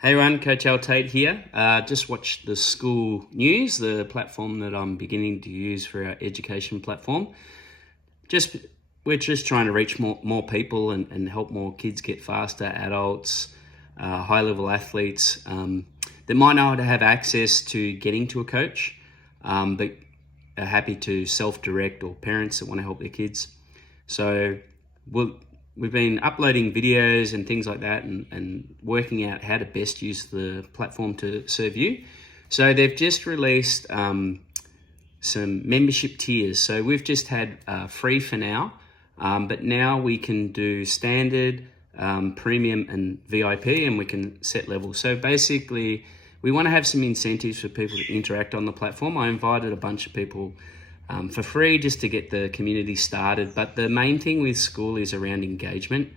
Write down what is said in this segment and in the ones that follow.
Hey everyone, Coach Al Tate here. Just watched the School News, the platform that I'm beginning to use for our education platform. We're just trying to reach more people and help more kids get faster, adults, high-level athletes that might not have access to getting to a coach, but are happy to self-direct, or parents that want to help their kids. So we've been uploading videos and things like that and working out how to best use the platform to serve you. So they've just released some membership tiers. So we've just had free for now, but now we can do standard, premium and VIP, and we can set levels. So basically, we want to have some incentives for people to interact on the platform. I invited a bunch of people for free just to get the community started. But the main thing with Skool is around engagement.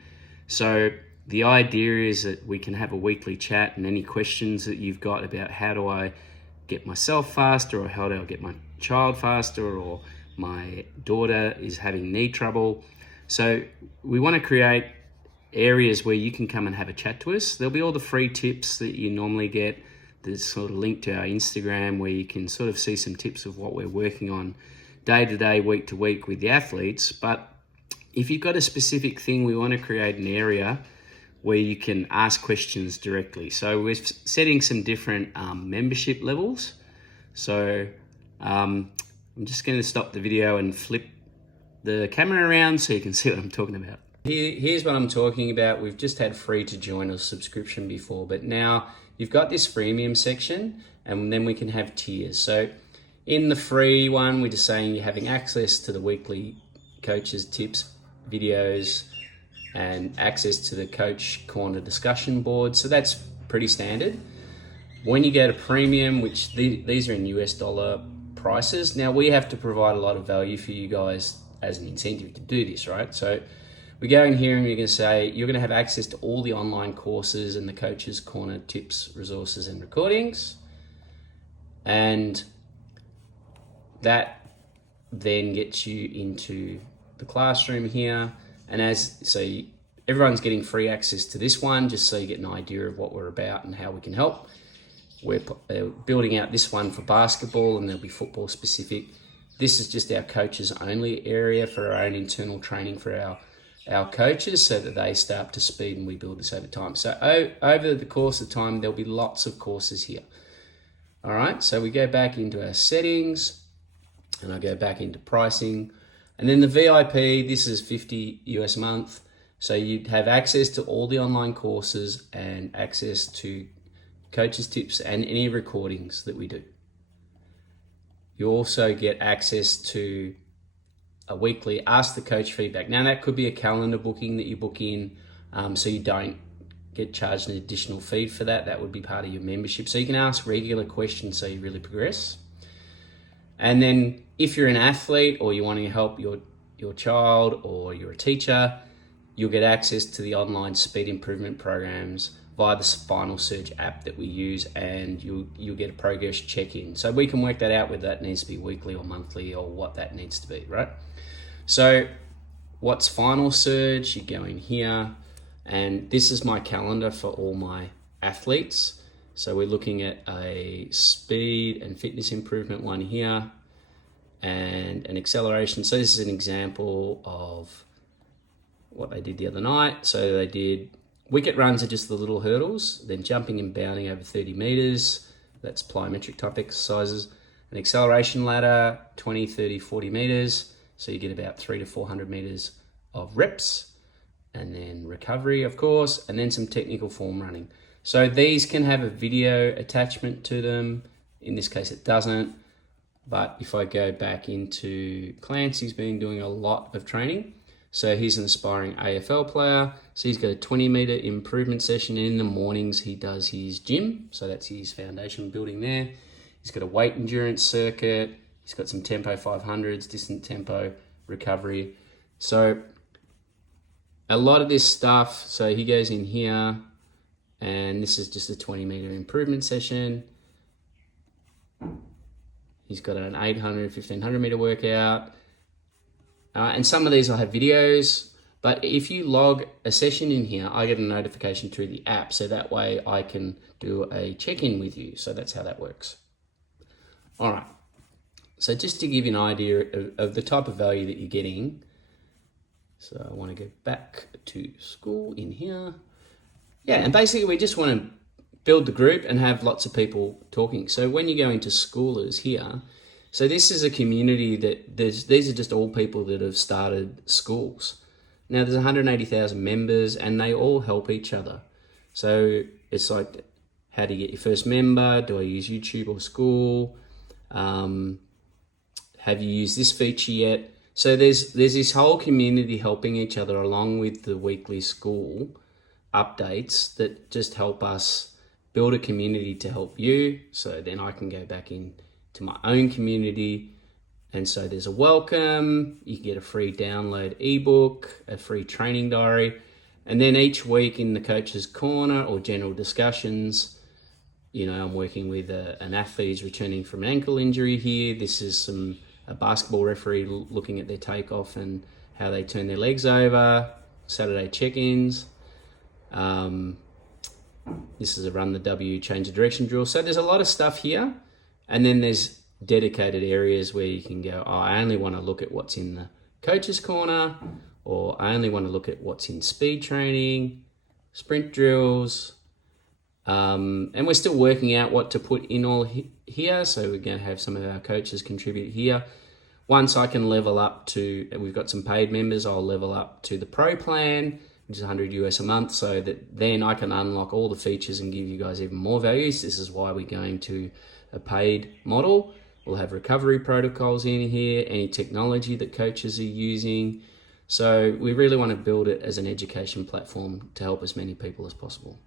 So the idea is that we can have a weekly chat, and any questions that you've got about how do I get myself faster, or how do I get my child faster, or my daughter is having knee trouble. So we want to create areas where you can come and have a chat to us. There'll be all the free tips that you normally get. There's sort of link to our Instagram where you can sort of see some tips of what we're working on day to day, week to week with the athletes. But if you've got a specific thing, we want to create an area where you can ask questions directly. So we're setting some different membership levels. So I'm just going to stop the video and flip the camera around so you can see what I'm talking about. Here's what I'm talking about. We've just had free to join or subscription before, but now you've got this freemium section, and then we can have tiers. So in the free one, we're just saying you're having access to the weekly coaches tips videos and access to the coach corner discussion board. So that's pretty standard. When you go to premium, which these are in US dollar prices, now we have to provide a lot of value for you guys as an incentive to do this, right? So we go in here and you're going to say you're going to have access to all the online courses and the coaches corner tips, resources and recordings. And that then gets you into the classroom here. And everyone's getting free access to this one, just so you get an idea of what we're about and how we can help. We're building out this one for basketball, and there'll be football specific. This is just our coaches only area for our own internal training for our coaches, so that they stay up to speed and we build this over time. So over the course of time, there'll be lots of courses here. All right, so we go back into our settings, and I go back into pricing. And then the VIP, this is $50 US a month. So you'd have access to all the online courses and access to coaches tips and any recordings that we do. You also get access to a weekly Ask the Coach feedback. Now that could be a calendar booking that you book in, so you don't get charged an additional fee for that. That would be part of your membership. So you can ask regular questions so you really progress. And then if you're an athlete or you want to help your child, or you're a teacher, you'll get access to the online speed improvement programs via the Spinal Surge app that we use, and you'll get a progress check-in. So we can work that out, whether that needs to be weekly or monthly or what that needs to be, right? So what's Spinal Surge? You go in here, and this is my calendar for all my athletes. So we're looking at a speed and fitness improvement one here, and an acceleration. So this is an example of what they did the other night. So they did wicket runs are just the little hurdles, then jumping and bounding over 30 meters. That's plyometric type exercises. An acceleration ladder, 20, 30, 40 meters. So you get about 300 to 400 meters of reps, and then recovery, of course, and then some technical form running. So these can have a video attachment to them. In this case, it doesn't. But if I go back into Clancy's been doing a lot of training. So he's an aspiring AFL player. So he's got a 20-meter improvement session. In the mornings, he does his gym. So that's his foundation building there. He's got a weight endurance circuit. He's got some tempo 500s, distant tempo, recovery. So a lot of this stuff. So he goes in here, and this is just a 20-meter improvement session. He's got an 800, 1500 meter workout. And some of these will have videos, But if you log a session in here, I get a notification through the app. So that way I can do a check-in with you. So that's how that works. All right. So just to give you an idea of the type of value that you're getting. So I want to go back to school in here. Yeah, and basically we just want to build the group and have lots of people talking. So when you go into schoolers here, so this is a community that these are just all people that have started schools. Now there's 180,000 members and they all help each other. So it's like, how do you get your first member? Do I use YouTube or school? Have you used this feature yet? So there's this whole community helping each other along with the weekly school updates that just help us build a community to help you. So then I can go back in to my own community. And so there's a welcome, you can get a free download ebook, a free training diary. And then each week in the coach's corner or general discussions, you know, I'm working with an athlete who's returning from an ankle injury here. This is a basketball referee looking at their takeoff and how they turn their legs over, Saturday check-ins. This is a run the W, change the direction drill. So there's a lot of stuff here. And then there's dedicated areas where you can go, oh, I only want to look at what's in the coach's corner, or I only want to look at what's in speed training, sprint drills. And we're still working out what to put in all here. So we're going to have some of our coaches contribute here. Once I can level up to, we've got some paid members, I'll level up to the pro plan, which is 100 US a month, so that then I can unlock all the features and give you guys even more values. This is why we're going to a paid model. We'll have recovery protocols in here, any technology that coaches are using. So we really want to build it as an education platform to help as many people as possible.